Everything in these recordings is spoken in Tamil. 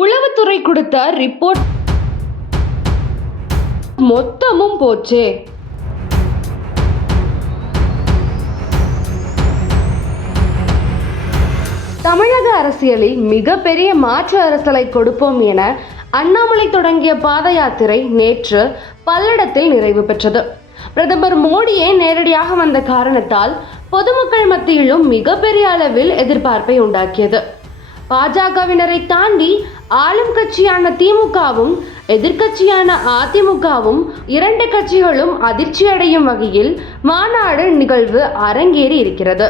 உளவுத்துறை கொடுத்த ரிப்போர்ட் மொத்தமும் போச்சே. தமிழக அரசியலில் மிகப்பெரிய மாற்று அரசலை கொடுப்போம் என அண்ணாமலை தொடங்கிய பாத யாத்திரை நேற்று பல்லடத்தில் நிறைவு பெற்றது. பிரதமர் மோடியே நேரடியாக வந்த காரணத்தால் பொதுமக்கள் மத்தியிலும் மிகப்பெரிய அளவில் எதிர்பார்ப்பை உண்டாக்கியது. பாஜகவினரை தாண்டி ஆளும் கட்சியான திமுகவும் எதிர்க்கட்சியான அதிமுகவும் இரண்டு கட்சிகளும் அதிர்ச்சி அடையும் வகையில் மாநாடு நிகழ்வு அரங்கேறி இருக்கிறது.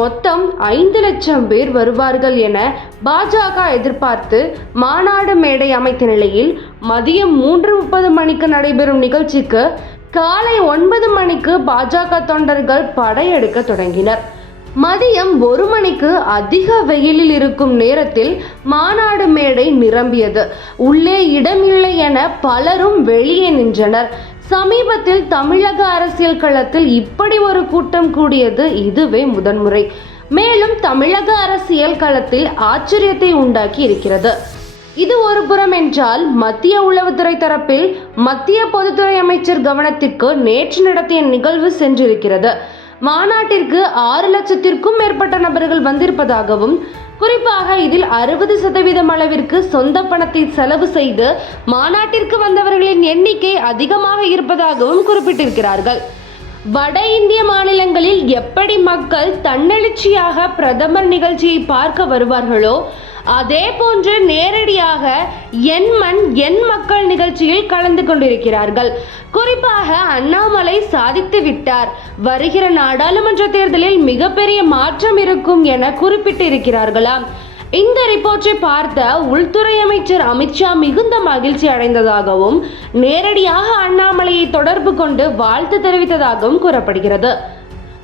மொத்தம் ஐந்து லட்சம் பேர் வருவார்கள் என பாஜக எதிர்பார்த்து மாநாடு மேடை அமைத்த நிலையில் மதியம் மூன்று முப்பது மணிக்கு நடைபெறும் நிகழ்ச்சிக்கு காலை ஒன்பது மணிக்கு பாஜக தொண்டர்கள் படையெடுக்க தொடங்கினர். மதியம் ஒரு மணிக்கு அதிக வெயிலில் இருக்கும் நேரத்தில் மாநாடு மேடை நிரம்பியது. உள்ளே இடமில்லை என பலரும் வெளியே நின்றனர். சமீபத்தில் தமிழக அரசியல் களத்தில் இப்படி ஒரு கூட்டம் கூடியது இதுவே முதன்முறை. மேலும் தமிழக அரசியல் களத்தில் ஆச்சரியத்தை உண்டாக்கி இருக்கிறது. இது ஒரு புறம் என்றால் மத்திய உளவுத்துறை தரப்பில் மத்திய பொதுத்துறை அமைச்சர் கவனத்திற்கு நேற்று நடத்திய நிகழ்வு சென்றிருக்கிறது. மாநாட்டிற்கு ஆறு லட்சத்திற்கும் மேற்பட்ட நபர்கள் வந்திருப்பதாகவும் குறிப்பாக இதில் அறுபது சதவீதம் அளவிற்கு சொந்த பணத்தை செலவு செய்து மாநாட்டிற்கு வந்தவர்களின் எண்ணிக்கை அதிகமாக இருப்பதாகவும் குறிப்பிட்டிருக்கிறார்கள். வட இந்திய மாநிலங்களில் எப்படி மக்கள் தன்னெழுச்சியாக பிரதமர் நிகழ்ச்சியை பார்க்க வருவார்களோ அதே போன்று நேரடியாக என் மண் என் மக்கள் நிகழ்ச்சியில் கலந்து கொண்டிருக்கிறார்கள். குறிப்பாக அண்ணாமலை சாதித்து விட்டார். வருகிற நாடாளுமன்ற தேர்தலில் மிகப்பெரிய மாற்றம் இருக்கும் என குறிப்பிட்டிருக்கிறார்களாம் இந்த ரிப்போர்ட்டை பார்த்த உள்துறை அமைச்சர் அமித்ஷா மிகுந்த மகிழ்ச்சி அடைந்ததாகவும் நேரடியாக அண்ணாமலையை தொடர்பு கொண்டு வாழ்த்து தெரிவித்ததாகவும் கூறப்படுகிறது.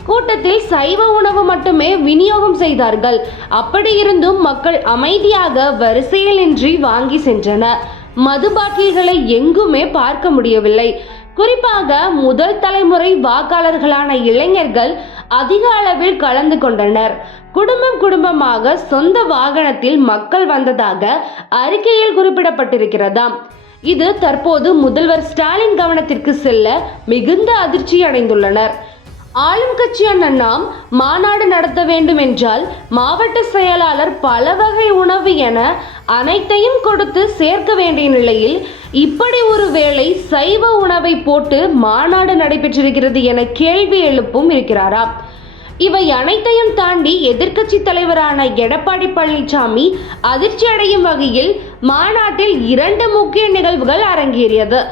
கூட்டத்தில் சைவ உணவு மட்டுமே விநியோகம் செய்தார்கள். அப்படி இருந்தும் மக்கள் அமைதியாக வரிசையில் இன்றி வாங்கி சென்றனர் மது பாட்டில்களை எங்குமே பார்க்க முடியவில்லை. குறிப்பாக முதல் தலைமுறை வாக்காளர்களான இளைஞர்கள் அதிக அளவில் கலந்து கொண்டனர். குடும்பம் குடும்பமாக சொந்த வாகனத்தில் மக்கள் வந்ததாக அறிக்கையில் குறிப்பிடப்பட்டிருக்கிறதாம். இது தற்போது முதல்வர் ஸ்டாலின் கவனத்திற்கு செல்ல மிகுந்த அதிர்ச்சி அடைந்துள்ளனர் ஆளும் கட்சியான நாம் மாநாடு நடத்த வேண்டும் என்றால் மாவட்ட செயலாளர் பல வகை உணவு என அனைத்தையும் கொடுத்து சேர்க்க வேண்டிய நிலையில் இப்படி ஒரு வேளை சைவ உணவை போட்டு மாநாடு நடைபெற்றிருக்கிறது என கேள்வி எழுப்பும் இருக்கிறாராம் இவை அனைத்தையும் தாண்டி எதிர்க்கட்சி தலைவரான எடப்பாடி பழனிசாமி அதிர்ச்சி அடையும் வகையில் மாநாட்டில் இரண்டு முக்கிய நிகழ்வுகள் அரங்கேறியது.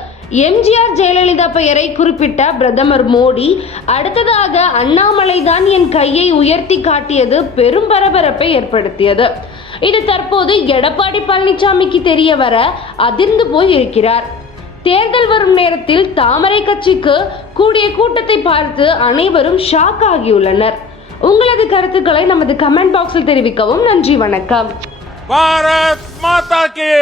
எம்ஜிஆர் ஜெயலலிதா பெயரை குறிப்பிட்ட பிரதமர் மோடி அடுத்ததாக அண்ணாமலை தான் என் கையை உயர்த்தி காட்டியது பெரும் பரபரப்பை ஏற்படுத்தியது. இது தற்போது எடப்பாடி பழனிசாமிக்கு தெரிய வர அதிர்ந்து போய் இருக்கிறார் தேர்தல் வரும் நேரத்தில் தாமரை கட்சிக்கு கூடிய கூட்டத்தை பார்த்து அனைவரும் ஷாக் ஆகியுள்ளனர். உங்களது கருத்துக்களை நமது கமெண்ட் பாக்ஸில் தெரிவிக்கவும் நன்றி வணக்கம். பாரத் மாதா கே.